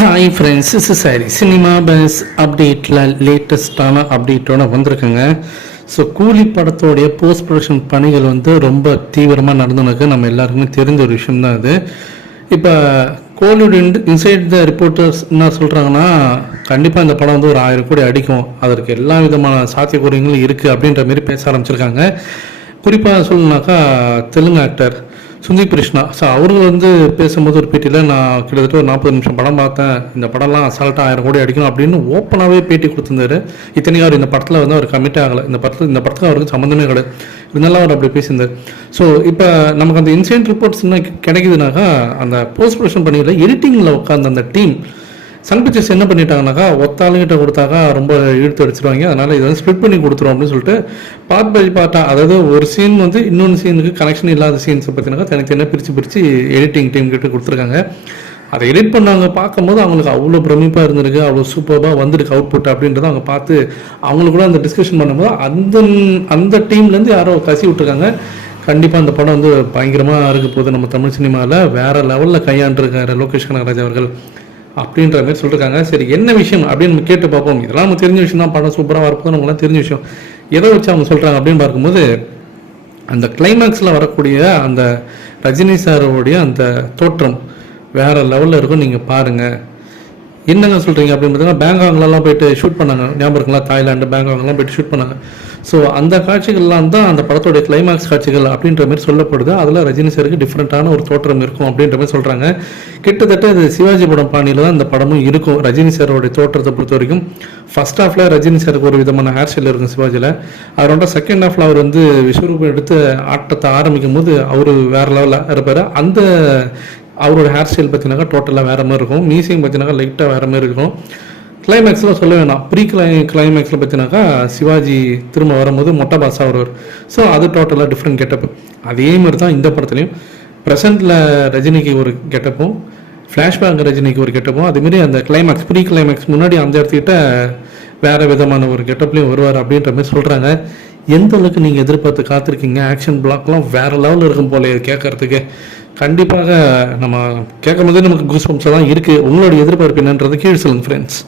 Hi friends, is sorry cinema bus அப்டேட்டில் லேட்டஸ்டான அப்டேட்டோட வந்திருக்குங்க. So கூலி படத்தோடைய போஸ்ட் ப்ரொடக்ஷன் பணிகள் ரொம்ப தீவிரமாக நடந்துனுக்கு நம்ம எல்லாருக்குமே தெரிஞ்ச ஒரு விஷயம்தான் அது. இப்போ கோலிவுட் இன்சைட் த ரிப்போர்ட்டர்ஸ் என்ன சொல்கிறாங்கன்னா, கண்டிப்பாக இந்த படம் ஒரு 1000 கோடி அடிக்கும், அதற்கு எல்லா விதமான சாத்தியக்கூறுகளும் இருக்குது அப்படின்ற மாரி பேச ஆரம்பிச்சிருக்காங்க. குறிப்பாக சொல்லணுனாக்கா தெலுங்கு ஆக்டர் சுந்தீப் கிருஷ்ணா. ஸோ அவர் பேசும்போது ஒரு பேட்டியில், நான் கிட்டத்தட்ட ஒரு 40 நிமிஷம் படம் பார்த்தேன், இந்த படம்லாம் அசால்ட்டாக 1000 கோடி அடிக்கணும் அப்படின்னு ஓப்பனாகவே பேட்டி கொடுத்துருந்தாரு. இத்தனைக்கும் அவர் இந்த படத்தில் அவர் கமிட் ஆகலை, இந்த படத்துக்கு அவருக்கு சம்மந்தமே கிடையாது, இருந்தாலும் அவர் அப்படி பேசியிருந்தார். ஸோ இப்போ நமக்கு அந்த இன்சிடென்ட் ரிப்போர்ட்ஸ் என்ன கிடைக்குதுனாக்கா, அந்த போஸ்ட் ப்ரொடக்ஷன் பண்ணியில் எடிட்டிங்கில் உட்காந்து அந்த டீம் சன் பிக்சர்ஸ் என்ன பண்ணிட்டாங்கனாக்கா, ஒத்தாளுங்கிட்ட கொடுத்தாக்கா ரொம்ப இழுத்து அடிச்சிருவாங்க, அதனால் இதை ஸ்ப்ளிட் பண்ணி கொடுத்துரும் அப்படின்னு சொல்லிட்டு பார்ட் பை பார்ட்டாக, அதாவது ஒரு சீன் இன்னொன்று சீனுக்கு கனெக்ஷன் இல்லாத சீன்ஸை பார்த்தீங்கன்னா தனித்தனியாக பிரித்து எடிட்டிங் டீம் கிட்ட கொடுத்துருக்காங்க. அதை எடிட் பண்ணவங்க பார்க்கும்போது அவங்களுக்கு அவ்வளோ பிரமிப்பாக இருந்திருக்கு, அவ்வளோ சூப்பராக வந்திருக்கு அவுட்புட் அப்படின்றத அவங்க பார்த்து அவங்களுக்கு கூட அந்த டிஸ்கஷன் பண்ணும்போது அந்த டீம்லேருந்து யாரோ கசி விட்டுருக்காங்க. கண்டிப்பாக அந்த படம் பயங்கரமாக இருக்க போகுது, நம்ம தமிழ் சினிமாவில் வேறு லெவலில் கையாண்டிருக்காரு லோகேஷ் கனகராஜ் அவர்கள் அப்படின்ற மாதிரி சொல்லியிருக்காங்க. சரி, என்ன விஷயம் அப்படின்னு நம்ம கேட்டு பார்ப்போம். இதெல்லாம் நம்ம தெரிஞ்ச விஷயம் தான், படம் சூப்பராக வரப்போது நம்மளாம் தெரிஞ்ச விஷயம். எதை வச்சு அவங்க சொல்கிறாங்க அப்படின்னு பார்க்கும்போது, அந்த கிளைமேக்ஸில் வரக்கூடிய அந்த ரஜினி சாரோடைய அந்த தோற்றம் வேறு லெவலில் இருக்கும், நீங்கள் பாருங்கள். என்னங்க சொல்கிறீங்க அப்படின்னு பார்த்தீங்கன்னா, பேங்காக்லாம் போயிட்டு ஷூட் பண்ணாங்க, ஞாபகம் இருக்குங்களா? தாய்லாண்டு பேங்காக்லாம் போயிட்டு ஷூட் பண்ணாங்க. ஸோ அந்த காட்சிகள்லாம் தான் அந்த படத்தோடைய கிளைமேக்ஸ் காட்சிகள் அப்படின்ற மாதிரி சொல்லப்படுது. அதில் ரஜினி சாருக்கு டிஃப்ரெண்ட்டான ஒரு தோற்றம் இருக்கும் அப்படின்ற மாதிரி சொல்கிறாங்க. கிட்டத்தட்ட அது சிவாஜி படம் பாணியில் தான் இந்த படமும் இருக்கும். ரஜினி சாரோடைய தோற்றத்தை பொறுத்த வரைக்கும் ஃபர்ஸ்ட் ஹாஃபில் ரஜினி சாருக்கு ஒரு விதமான ஹேர் ஸ்டைல் இருக்கும் சிவாஜியில். அவரோட செகண்ட் ஹாஃபில் அவர் விஸ்வரூபம் எடுத்து ஆட்டத்தை ஆரம்பிக்கும் போது அவர் வேறு லெவலில் இருப்பார். அந்த அவரோட ஹேர் ஸ்டைல் பார்த்தீங்கன்னாக்கா டோட்டலாக வேறு மாதிரி இருக்கும். மியூசியம் பார்த்தீங்கன்னாக்கா லைட்டாக வேறு மாதிரி இருக்கும். கிளைமேக்ஸில் சொல்ல வேணாம், கிளைமேக்ஸில் பார்த்தீங்கன்னாக்கா சிவாஜி திரும்ப வரும்போது மொட்டை பாஸாக வருவார். ஸோ அது டோட்டலாக டிஃப்ரெண்ட் கெட்டப்பு. அதே மாதிரி தான் இந்த படத்துலையும் ப்ரெசென்ட்டில் ரஜினிக்கு ஒரு கெட்டப்பும், ஃப்ளாஷ்பேக் ரஜினிக்கு ஒரு கெட்டப்பும், அதுமாரி அந்த கிளைமேக்ஸ் முன்னாடி அந்த இடத்துக்கிட்ட வேறு விதமான ஒரு கெட்டப்லேயும் வருவார் அப்படின்ற மாதிரி சொல்கிறாங்க. எந்த அளவுக்கு நீங்கள் எதிர்பார்த்து காத்திருக்கீங்க? ஆக்ஷன் பிளாக்லாம் வேறு லெவலில் இருக்கும் போல கேட்கறதுக்கு. கண்டிப்பாக நம்ம கேட்கும் போதே நமக்கு கூஸ் பம்ப்ஸாக தான் இருக்குது. உங்களோட எதிர்பார்ப்பு என்னன்றது கீழே சொல்லுங்கள் ஃப்ரெண்ட்ஸ்.